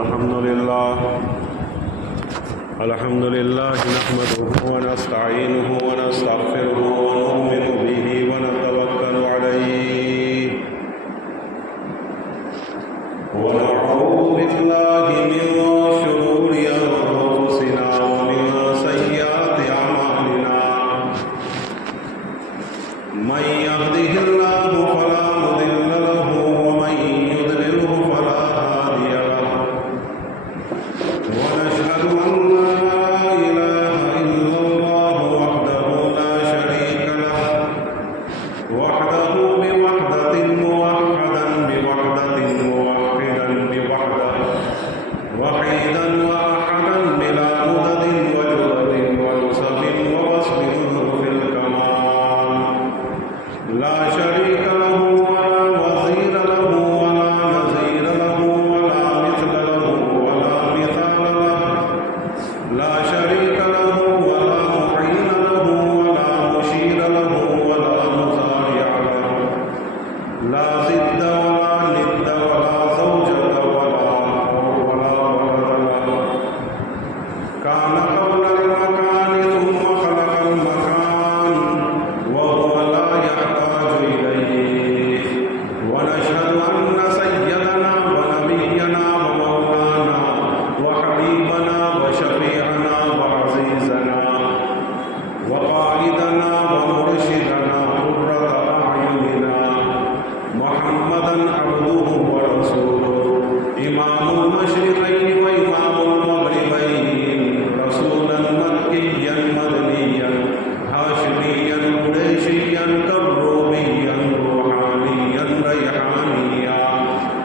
الحمد لله نحمده ونستعينه ونستغفره ونؤمن به ونتوكل عليه ونعوذ بالله من شرور أنفسنا ومن سيئات أعمالنا من يهده الله فلا مضل له ومن يضلله فلا هادي له ونشهد أن لا إله إلا الله وحده لا شريك له وحده بوحدة موحدا بوحدة موحدا بوحدة وحيدا وأحدا بلا مدد وجدد ونسب ووصف في الكمال لا شريك له ولا وزير له ولا نظير له ولا مثل له ولا مثال له لا شريك له ولا معين له ولا مشير له ولا مضارع له لا ضد ولا ند ولا زوجة ولا ولد له كان قبل المكان ثم خلق المكان وهو لا يحتاج إليه ونشهد أن سيدنا ونبينا ومولانا وحبيبنا وشفيعنا وعزيزنا وقائدنا ومرشدنا قرة أعيننا محمدا عبده ورسوله إمام المشرقين وإمام المغربين رسولا مكيا مدنيا هاشميا قريشيا كروبيا روحانيا ريحانيا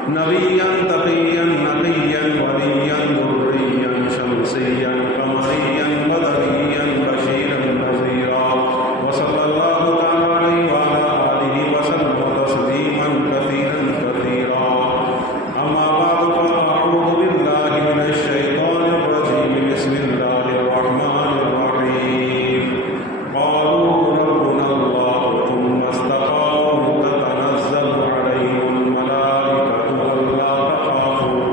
نبيا تقيا نقيا وليا ذريا شمسيا قمريا بدريا بشيرا نذيرا وصلى الله تعالى عليه وعلى آله وسلم تسليما كثيرا كثيرا أما بعد فأعوذ بالله من الشيطان الرجيم بسم الله الرحمن الرحيم قالوا ربنا الله ثم استقاموا تتنزل عليهم الملائكة ألا تخافوا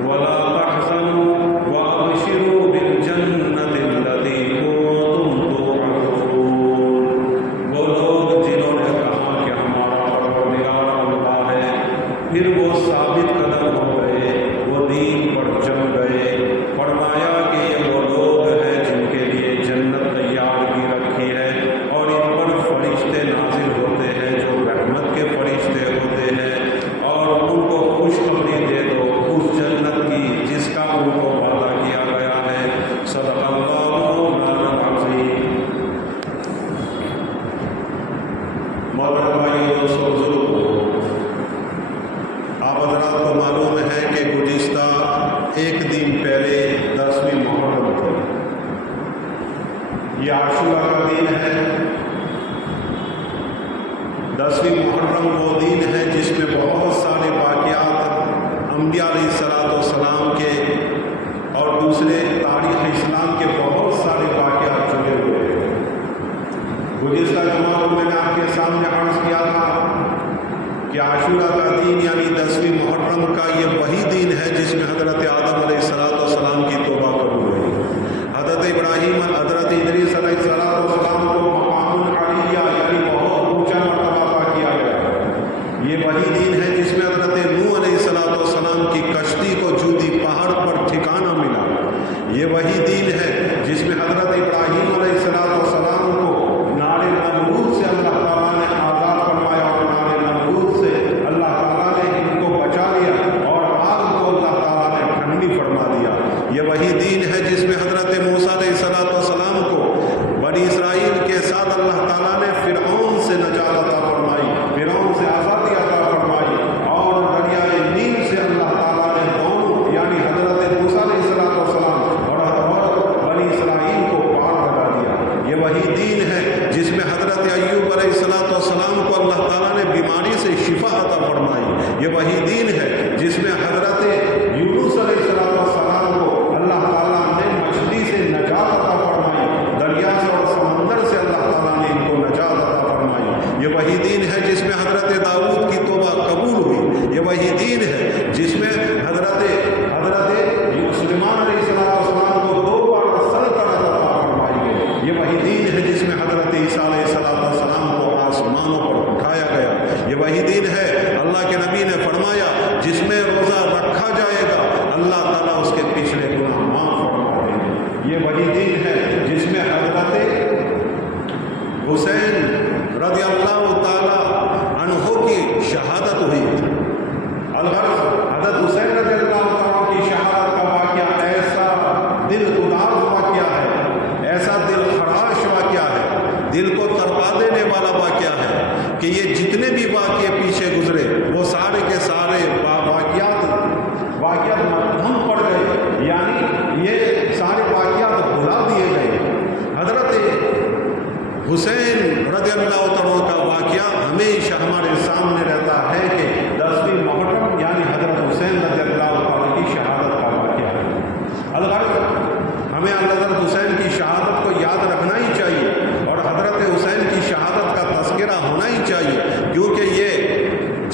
ولا تحزنوا وأبشروا بالجنة التي كنتم توعدون وہ لوگ جنہوں نے کہا کہ ہمارا پروردگار اللہ ہے پھر وہ ثابت قدم ہو گئے وہ دین پر جم گئے فرمایا کہ یہ وہ لوگ ہیں جن کے لیے جنت تیار کی رکھی ہے اور ان پر فرشتے نازل ہوتے ہیں جو رحمت کے فرشتے ہوتے ہیں اور ان کو خوشخبری دے دو اس جنت کی جس کا ان کو وعدہ کیا گیا ہے صدق اللہ مولانا العظیم محترم بھائیو دوستو بزرگو آپ حضرات کو معلوم ہے کہ گزشتہ ایک دن پہلے 10ویں محرم تھی یہ عاشورہ کا دن ہے 10ویں محرم وہ دن ہے جس میں بہت سارے واقعات انبیاء علیہ السلام کے اور دوسرے تاریخ اسلام کے بہت سارے واقعات جڑے ہوئے ہیں گزشتہ جمعہ کو میں نے آپ کے سامنے عرض کیا تھا کہ عاشورہ کا دن یعنی 10ویں محرم کا یہ وہی دن ہے جس میں حضرت آدم علیہ السلام کی توبہ قبول ہوئی حضرت ابراہیم حضرت ادریس علیہ السلام کو مقام عالیہ یعنی بہت اونچا مرتبہ عطا کیا گیا یہ وہی دن ہے جس میں حضرت نوح علیہ السلام کی کشتی کو جودی پہاڑ پر ٹھکانہ ملا یہ وہی دن ہے جس میں حضرت ابراہیم علیہ السلام کو نار نمرود سے اللہ تعالیٰ نے آزاد فرمایا اور نار نمرود سے اللہ تعالیٰ نے ان کو بچا لیا اور آگ کو اللہ تعالیٰ نے ٹھنڈی فرما دیا یہ وہی دن ہے جس میں حضرت موسیٰ علیہ السلام کو بنی اسرائیل کے ساتھ اللہ تعالیٰ نے فرعون سے نجات عطا فرمائی فرعون سے آزادی عطا فرمائی اور دریائے نیل سے اللہ تعالیٰ نے دونوں یعنی حضرت موسیٰ علیہ السلام اور بنی اسرائیل کو پار لگا دیا یہ وہی دین ہے جس میں حضرت ایوب علیہ السلام کو اللہ تعالیٰ نے بیماری سے شفا عطا فرمائی یہ وہی دین ہے جس میں حضرت یونس علیہ السلام کو اللہ تعالیٰ نے مچھلی سے نجات عطا فرمائی دریا سے اور سمندر سے اللہ تعالیٰ نے ان کو نجات عطا فرمائی یہ وہی دین ہے جس میں حضرت داؤد کی توبہ قبول ہوئی یہ وہی دین ہے جس میں حضرت یہ وہی دین ہے اللہ کے نبی نے فرمایا جس میں روزہ رکھا جائے گا اللہ تعالیٰ اس کے پچھلے گناہ معاف فرما دیں گے۔ یہ وہی دین ہے جس میں حضرت حسین رضی اللہ تعالیٰ عنہ کی شہادت ہوئی۔ الغرض حضرت حسین رضی اللہ تعالیٰ کی شہادت کا واقعہ ایسا دل اداس واقعہ ہے، ایسا دل خراش واقعہ ہے، دل کو تڑپا دینے والا واقعہ ہے کہ یہ جتنے بھی واقعے پیچھے گزرے وہ سارے کے سارے واقعات مدھم پڑ گئے، یعنی یہ سارے واقعات بھلا دیے گئے۔ حضرت حسین رضی اللہ عنہ کا واقعہ ہمیشہ ہمارے سامنے رہتا ہے کہ 10ویں محرم یعنی حضرت حسین رضی اللہ عنہ کی شہادت کا واقعہ ہے۔ الغرض ہمیں حضرت حسین کی شہادت کو یاد رکھنا ہی چاہیے اور حضرت حسین کی شہادت کا تذکرہ ہونا ہی چاہیے، کیونکہ یہ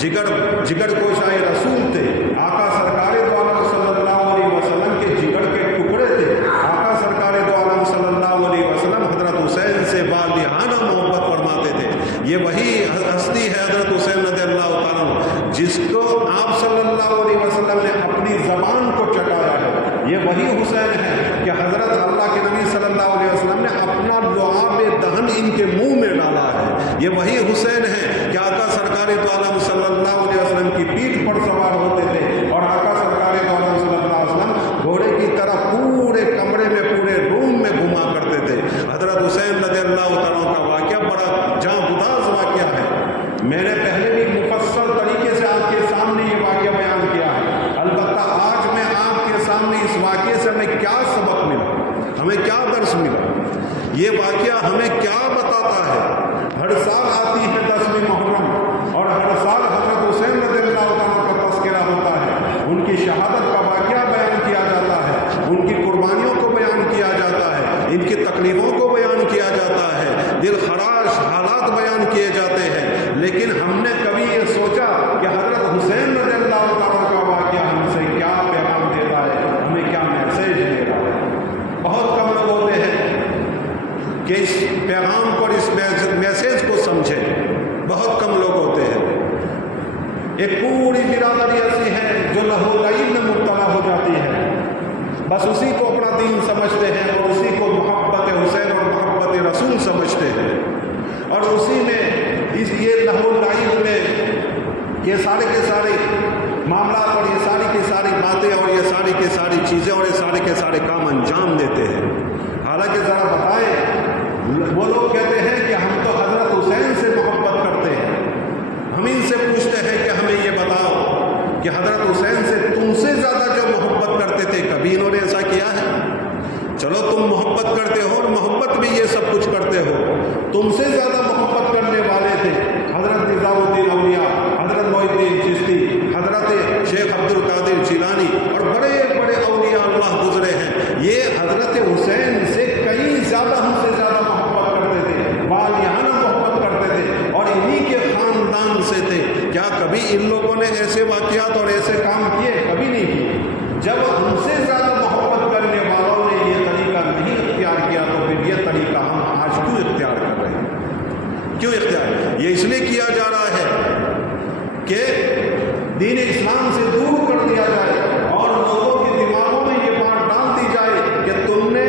جگر گوشہ رسول تھے، آقا سرکار دو عالم صلی اللہ علیہ وسلم کے جگر کے ٹکڑے تھے۔ آقا سرکار دو عالم صلی اللہ علیہ وسلم حضرت حسین سے والہانہ محبت فرماتے تھے۔ یہ وہی ہستی ہے حضرت حسین رضی اللہ تعالیٰ جس کو آپ صلی اللہ علیہ وسلم نے اپنی زبان کو چٹایا ہے۔ یہ وہی حسین ہے کہ حضرت اللہ کے نبی صلی اللہ علیہ وسلم نے اپنا لعاب دہن ان کے منہ میں ڈالا ہے۔ یہ وہی حسین ہے کہ آقا سرکار دو عالم صلی اللہ علیہ وسلم کی پیٹھ پر سوار ہوتے تھے اور آقا سرکار دو عالم صلی اللہ علیہ وسلم گھوڑے کی طرح پورے کمرے میں پورے روم میں گھما کرتے تھے۔ حضرت حسین رضی اللہ تعالیٰ کا واقعہ بڑا جاں گداز واقعہ ہے۔ میں نے پہلے بھی مفصل طریقے سے آپ کے سامنے یہ واقعہ بیان کیا ہے، البتہ آج میں آپ کے سامنے اس واقعے سے ہمیں کیا سبق ملا، ہمیں کیا درس ملا، یہ واقعہ ہمیں کیا بتاتا ہے۔ ہر سال آتی ہے 10ویں محرم اور ہر سال حضرت حسین رضی اللہ عنہ کا تذکرہ ہوتا ہے، ان کی شہادت کا واقعہ بیان کیا جاتا ہے، ان کی قربانیوں کو بیان کیا جاتا ہے، ان کی تکلیفوں کو بیان کیا جاتا ہے، دل خراش حالات بیان کیے جاتے ہیں، لیکن ہم نے کبھی یہ سوچا کہ حضرت حسین رضی اللہ عنہ کا واقعہ ہم سے کیا پیغام دیتا ہے، ہمیں کیا میسیج دے رہا ہے۔ بہت کم لوگ ہوتے ہیں کہ اس پیغام کو اور اس میسیج کو سمجھیں، بہت کم لوگ ہوتے ہیں۔ ایک پوری برادری ایسی ہے جو لہو لعب میں مبتلا ہو جاتی ہے، بس اسی کو اپنا دین سمجھتے ہیں اور اسی کو محبت حسین اور محبت رسول سمجھتے ہیں، اور اسی میں یہ لہو لعب میں یہ سارے کے سارے معاملات اور یہ ساری کی ساری باتیں اور یہ ساری کی ساری چیزیں اور یہ سارے کے سارے کام انجام دیتے ہیں۔ حالانکہ ذرا بتائیں، وہ لوگ کہتے ہیں کہ ہم تو حضرت حسین سے محبت کرتے ہیں، ہم ان سے پوچھتے ہیں کہ ہمیں یہ بتاؤ کہ حضرت حسین سے تم سے زیادہ جو محبت کرتے تھے کبھی انہوں نے ایسا کیا ہے؟ چلو تم محبت کرتے ہو اور محبت بھی یہ سب کچھ کرتے ہو، تم سے زیادہ محبت کرنے والے تھے حضرت نظام الدین اولیاء، حضرت محی الدین چشتی، حضرت شیخ عبد القادر جیلانی اور بڑے بڑے اولیاء اللہ گزرے ہیں، یہ حضرت حسین سے کئی زیادہ ہم سے زیادہ محبت کرتے تھے، والہانہ محبت کرتے تھے اور انہی کے خاندان سے تھے۔ کیا کبھی ان لوگوں نے ایسے واقعات اور ایسے کام کیے؟ کبھی نہیں کیے۔ جب ہم سے زیادہ محبت کرنے والوں نے یہ طریقہ نہیں اختیار کیا تو پھر یہ طریقہ ہم آج کیوں اختیار کر رہے ہیں؟ کیوں اختیار؟ یہ اس لیے کیا جا رہا ہے کہ دین اسلام سے دور کر دیا جائے اور لوگوں کے دماغوں میں یہ بات ڈال دی جائے کہ تم نے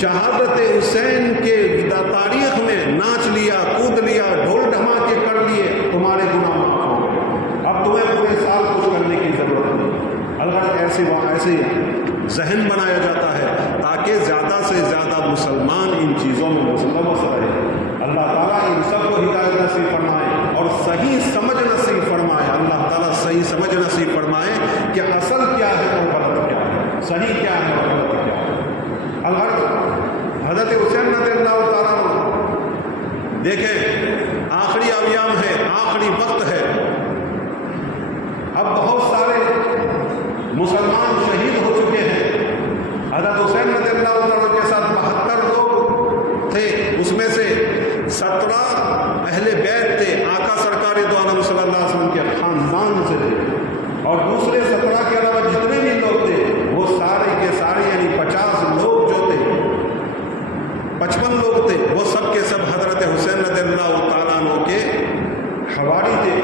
شہادت حسین کے تاریخ میں ناچ لیا، کود لیا، ڈھول ڈھماکے کر لیے، تمہارے گناہ معاف ہو گئے، اب تمہیں پورے سال کچھ کرنے کی ضرورت نہیں۔ البتہ ایسے ذہن بنایا جاتا ہے تاکہ زیادہ سے زیادہ مسلمان ان چیزوں میں ملوث رہے۔ اللہ تعالیٰ ان سب کو ہدایت نصیب فرمائے اور صحیح سمجھ نصیب فرمائے۔ اللہ تعالیٰ صحیح سمجھ نصیب فرمائے کہ اصل کیا ہے اور غلط کیا ہے، صحیح کیا ہے اور غلط کیا ہے۔ حضرت حسین رضی اللہ تعالیٰ دیکھیں، آخری ایام ہے، آخری وقت ہے، اب بہت سارے مسلمان شہید ہو چکے ہیں۔ حضرت حسین رضی اللہ عنہ کے ساتھ 72 لوگ تھے، اس میں سے 17 اہل بیت تھے، آقا سرکار دو عالم صلی اللہ علیہ وسلم کے خاندان سے تھے، اور دوسرے 17 کے علاوہ جتنے بھی لوگ تھے وہ سارے کے سارے یعنی 50 لوگ جو تھے، 55 لوگ تھے، وہ سب کے سب حضرت حسین رضی اللہ تعالیٰ عنہ کے حواری تھے۔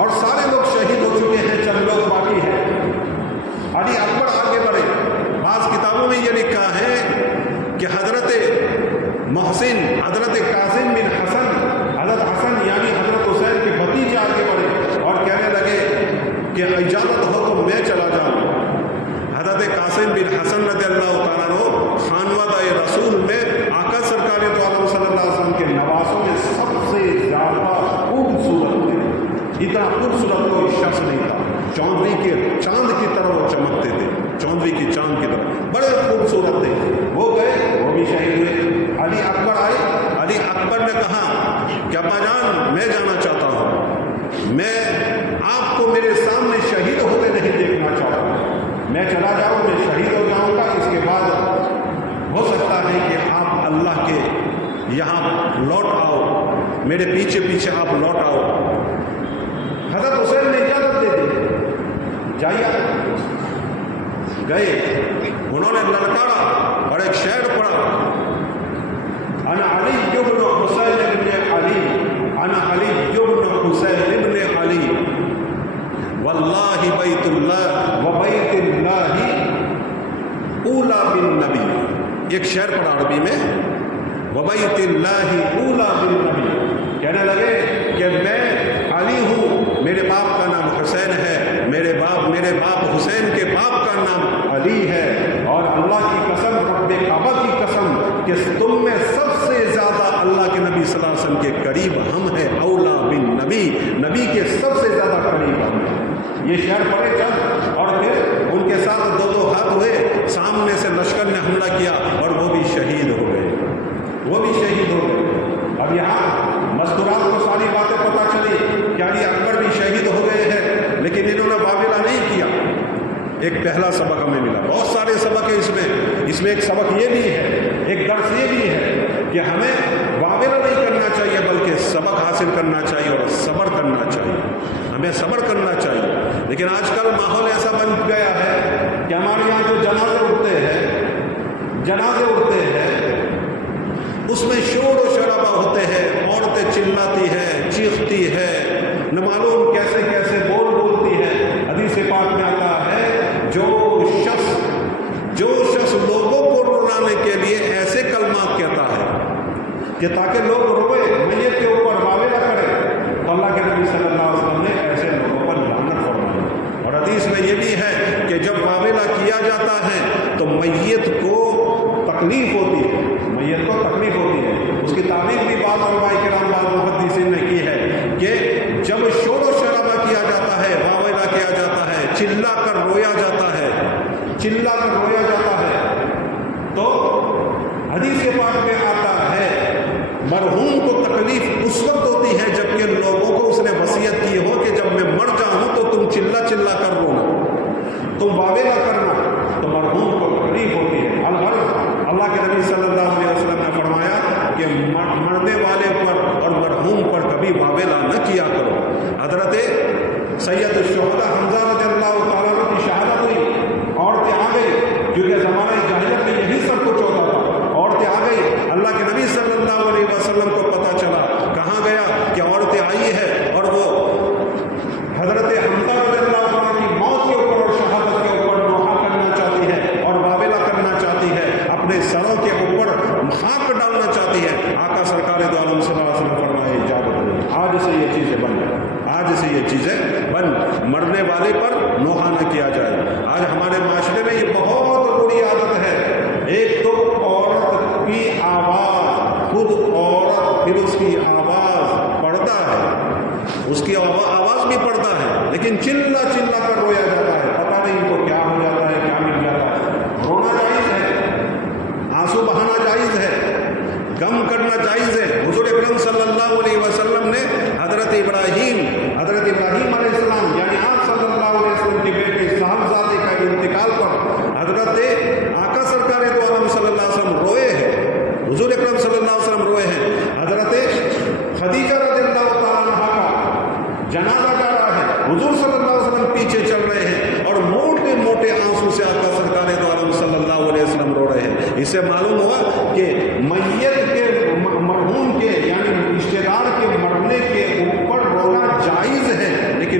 اور سارے لوگ شہید ہو چکے ہیں، چند لوگ باقی ہیں۔ علی اکبر آگے بڑھے۔ بعض کتابوں میں یہ لکھا ہے کہ حضرت محسن، حضرت قاسم بن حسن، حضرت حسن یعنی حضرت حسین کے بھتیجے آگے بڑھے اور کہنے لگے کہ اجازت ہو تو میں چلا جاؤں۔ حضرت قاسم بن حسن رضی اللہ تعالیٰ عنہ خانوادہ رسول میں آقا سرکار دو عالم صلی اللہ علیہ وسلم کے نوازوں میں سب سے زیادہ خوبصورت تھے۔ اتنا خوبصورت کوئی شخص نہیں تھا، چاندنی کے چاند کی طرح وہ چمکتے تھے، چاندنی کی چاند کی طرح بڑے خوبصورت تھے۔ وہ گئے، وہ بھی شہید ہوئے۔ علی اکبر آئے، علی اکبر نے کہا کہ ابا جان میں جانا چاہتا ہوں، میں آپ کو میرے سامنے شہید ہوتے نہیں دیکھنا چاہتا ہوں، میں چلا جاؤں، میں شہید ہو جاؤں گا، اس کے بعد ہو سکتا ہے کہ آپ اللہ کے یہاں لوٹ آؤ، میرے پیچھے پیچھے آپ لوٹ آؤ۔ حضرت حسین نے اجازت دے دی، جائیے۔ گئے، انہوں نے للکارا اور ایک شعر پڑھا، انا علی ابن حسین ابن علی، انا علی ابن حسین ابن علی، واللہ بیت اللہ و بیت اللہ اولا بالنبی۔ ایک شعر پڑھا عربی میں، وبیت اللہ اولا بالنبی، کہنے لگے کہ میں علی ہوں، میرے باپ کا نام حسین ہے، میرے باپ حسین کے باپ کا نام علی ہے، اور اللہ کی قسم، رب کعبہ کی قسم کہ تم میں سب سے زیادہ اللہ کے نبی صلی اللہ علیہ وسلم کے قریب ہم ہیں، اولا بالنبی، نبی کے سب سے زیادہ قریب ہم ہیں۔ یہ شعر پڑھے چند، اور پھر ان کے ساتھ دو ہاتھ ہوئے، سامنے سے لشکر نے حملہ کیا اور وہ بھی شہید ہو گئے، وہ بھی شہید ہو گئے۔ اب یہاں مذکورات کو ساری باتیں پتہ چلی کہ علی اکبر بھی شہید ہو گئے ہیں، لیکن انہوں نے واویلا نہیں کیا۔ ایک پہلا سبق ہمیں ملا، بہت سارے سبق ہیں اس میں ایک سبق یہ بھی ہے، ایک درس یہ بھی ہے کہ ہمیں واویلا نہیں کرنا چاہیے، بلکہ سبق حاصل کرنا چاہیے اور صبر کرنا چاہیے، ہمیں صبر کرنا چاہیے۔ لیکن آج کل ماحول ایسا بن گیا ہے کہ ہمارے یہاں جو جنازے اٹھتے ہیں اس میں شور و شرابہ ہوتے ہیں، عورتیں چلاتی ہیں، چیختی ہے، نہ معلوم کیسے کیسے بولتی ہے۔ حدیث پاک میں آتا ہے جو شخص لوگوں کو رلانے کے لیے ایسے کلمات کہتا ہے کہ تاکہ لوگ روئے، میت کے اوپر واویلا کرے، تو اللہ کے نبی صلی اللہ علیہ وسلم نے ایسے لوگوں پر لعنت فرمائی۔ اور حدیث میں یہ بھی ہے کہ جب واویلا کیا جاتا ہے تو میت کو تکلیف ہوتی ہے، اس کی تعریف بھی بعض علماء کرام، بعض محدثین نے کی ہے کہ جب شور و شرابہ کیا جاتا ہے، واویلا کیا جاتا ہے، چلا کر رویا جاتا ہے، تو حدیث پاک میں آتا ہے مرحوم کو تکلیف اس وقت ہوتی ہے جبکہ لوگوں کو اس نے وصیت کی ہو کہ جب میں مر جاؤں تو تم چلا کر رونا، تم واویلا کرنا، تو مرحوم کو تکلیف ہوتی ہے۔ اللہ کے نبی صلی اللہ علیہ وسلم نے فرمایا کہ مرنے والے پر اور مرحوم پر کبھی واویلا نہ کیا کرو۔ حضرت سید الشہداء حمزہ رضی اللہ تعالیٰ عنہ کی شہادت ہوئی، عورتیں آ گئی، کیونکہ زمانہ جاہلیت میں یہی سب کچھ ہوتا تھا، عورتیں آ گئی، اللہ کے نبی صلی اللہ علیہ وسلم کو پتہ چلا، کہاں گیا کہ عورتیں آئی ہے اور وہ حضرت حمزہ رضی اللہ تعالیٰ کی موت کے اوپر اور شہادت کے اوپر نوحہ کرنا چاہتی ہے اور واویلا کرنا چاہتی ہے، اپنے سروں کے اوپر خاک ڈالنا چاہتی ہے۔ آقا سرکار دو عالم صلی اللہ علیہ وسلم فرمائے اجازت، آج سے یہ چیزیں بن جائیں، آج سے یہ چیزیں بن، مرنے والے پر نوحہ نہ کیا جائے۔ آج ہمارے معاشرے میں یہ بہت بری عادت ہے، ایک تو عورت کی آواز، خود عورت پھر اس کی آواز پڑھتا ہے، اس کی آواز بھی پڑھتا ہے، لیکن چلا کر رویا جاتا ہے، پتہ نہیں ان کو کیا ہو جاتا ہے، کیا مل جاتا ہے۔ رونا جائز ہے، آنسو بہانا جائز ہے، غم کرنا جائز ہے۔ حضور اکرم صلی اللہ علیہ وسلم نے حضرت ابراہیم علیہ السلام یعنی آپ صلی اللہ علیہ وسلم کے بیٹے صاحبزادے کا انتقال پر حضرت آقا سرکار دو عالم صلی اللہ علیہ وسلم روئے ہیں، حضور اکرم صلی اللہ علیہ وسلم روئے ہیں، حضرت خدیجہ رضی اللہ تعالیٰ عنہا کا جنازہ جا رہا ہے، حضور صلی اللہ علیہ وسلم پیچھے چل رہے ہیں اور موٹے آنسو سے آقا سرکار دو عالم صلی اللہ علیہ وسلم رو رہے ہیں۔ اس سے معلوم ہوا کہ میت کے مرحوم کے یعنی رشتے دار کے مرنے کے اوپر رونا جائز ہے، لیکن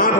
8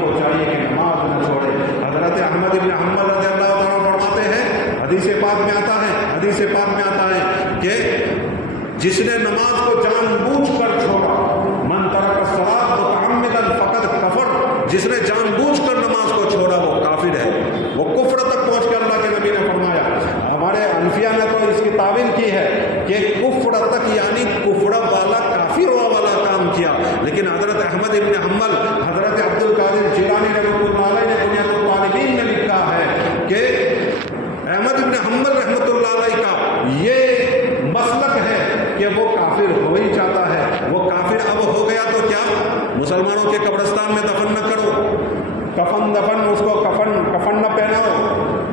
کو چاہیے کہ نماز نہ چھوڑے۔ حضرت احمد بن حنبل رضی اللہ عنہ فرماتے ہیں، حدیث پاک میں آتا ہے کہ جس نے نماز کو جان بوجھ کر چھوڑا، من ترک الصلاۃ متعمدا فقد کفر، جس نے جان بوجھ کر نماز کو چھوڑا وہ کافر ہے، وہ کفر تک پہنچ کر اللہ کے نبی نے فرمایا۔ ہمارے حنفیہ نے تو اس کی تعویل کی ہے کہ کفر تک یعنی کفر والا کافر والا کام کیا، لیکن حضرت احمد ابن حنبل، حضرت عبد القادر جیلانی رحمۃ اللہ علیہ نے بنیاد الطالبین میں لکھا ہے کہ احمد ابن حنبل رحمۃ اللہ علیہ کا یہ مسلک ہے کہ وہ کافر ہو ہی چاہتا ہے۔ وہ کافر اب ہو گیا تو کیا، مسلمانوں کے قبرستان میں دفن نہ کرو، کفن دفن اس کو کفن نہ پہناؤ،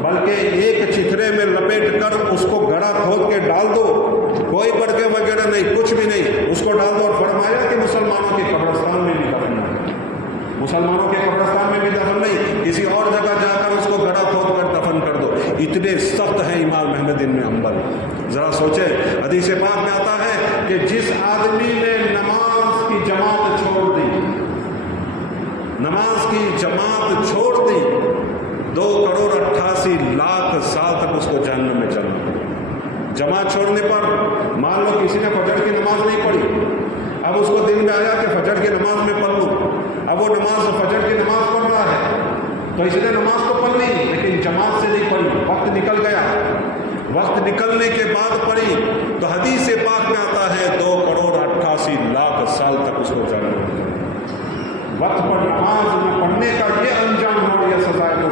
بلکہ ایک چتھرے میں لپیٹ کر اس کو گڑھا کھود کے ڈال دو، کوئی پڑکے وغیرہ نہیں، کچھ بھی نہیں، اس کو ڈال دو۔ اور فرمایا کہ مسلمانوں کے قبرستان میں بھی دفن نہ، مسلمانوں کے قبرستان میں بھی دفن نہیں، کسی اور جگہ جا کر اس کو گڑھا کھود کر دفن کر دو۔ اتنے سخت ہیں امام احمد بن حنبل۔ ذرا سوچیں، حدیث پاک میں آتا ہے کہ جس آدمی نے نماز کی جماعت چھوڑ دی، نماز کی جماعت چھوڑ دی، 2,88,00,000 سال تک اس کو جہنم میں چلنا۔ جماعت چھوڑنے پر مان لو کسی نے فجر کی نماز نہیں پڑھی، اب اس کو دل میں آیا کہ فجر کی نماز میں پڑھ لوں، اب وہ نماز فجر کی نماز پڑھ رہا ہے تو اس نے نماز تو پڑھ لی لیکن جماعت سے نہیں پڑھی، وقت نکل گیا، وقت نکلنے کے بعد پڑھی تو حدیث پاک میں آتا ہے 2,88,00,000 سال تک اس کو جہنم میں۔ وقت پر نماز نہ پڑھنے کا یہ انجام اور یہ سزا ہے، تو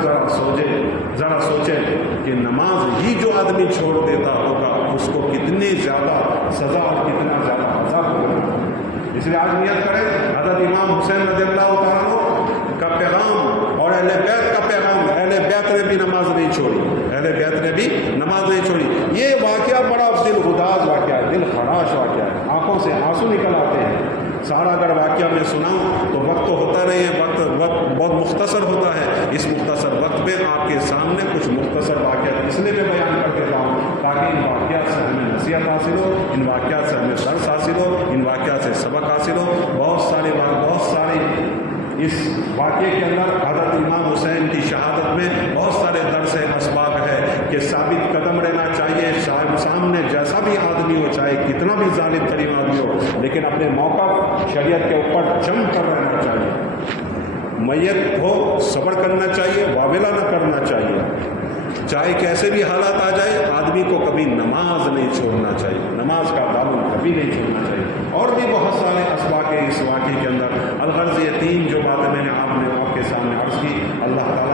ذرا سوچیں کہ نماز ہی جو آدمی چھوڑ دیتا ہوگا اس کو کتنی زیادہ سزا اور کتنا زیادہ عذاب ہوگا۔ اس لیے آج نیت کریں، حضرت امام حسین رضی اللہ تعالیٰ کا پیغام اور اہل بیت کا پیغام، اہل بیت نے بھی نماز نہیں چھوڑی، اہل بیت نے بھی نماز نہیں چھوڑی۔ یہ واقعہ بڑا دل گداز واقعہ ہے، دل خراش واقعہ ہے، آنکھوں سے آنسو نکل آتے ہیں۔ سارا اگر واقعہ میں سناؤں تو وقت تو ہوتا نہیں ہے، وقت بہت مختصر ہوتا ہے۔ اس مختصر وقت میں آپ کے سامنے کچھ مختصر واقعات اس لیے میں بیان کر دیتا ہوں تاکہ ان واقعات سے ہمیں نصیحت حاصل ہو، ان واقعات سے ہمیں درس حاصل ہو، ان واقعات سے سبق حاصل ہو۔ بہت سارے اس واقعے کے اندر حضرت امام حسین کی شہادت میں بہت سارے درس اسباق ہے کہ ثابت قدم رہنا چاہیے، سامنے جیسا بھی آدمی ہو، چاہے کتنا بھی ظالم ترین آدمی ہو، لیکن اپنے موقف شریعت کے اوپر جم کر رہنا چاہیے، میت ہو صبر کرنا چاہیے، واویلا نہ کرنا چاہیے، چاہے کیسے بھی حالات آ جائے آدمی کو کبھی نماز نہیں چھوڑنا چاہیے، نماز کا دامن کبھی نہیں چھوڑنا چاہیے۔ اور بھی بہت سارے اسباق ہیں اس واقعے کے اندر۔ الغرض یہ 3 جو باتیں میں نے آپ کے سامنے عرض کی، اللہ تعالیٰ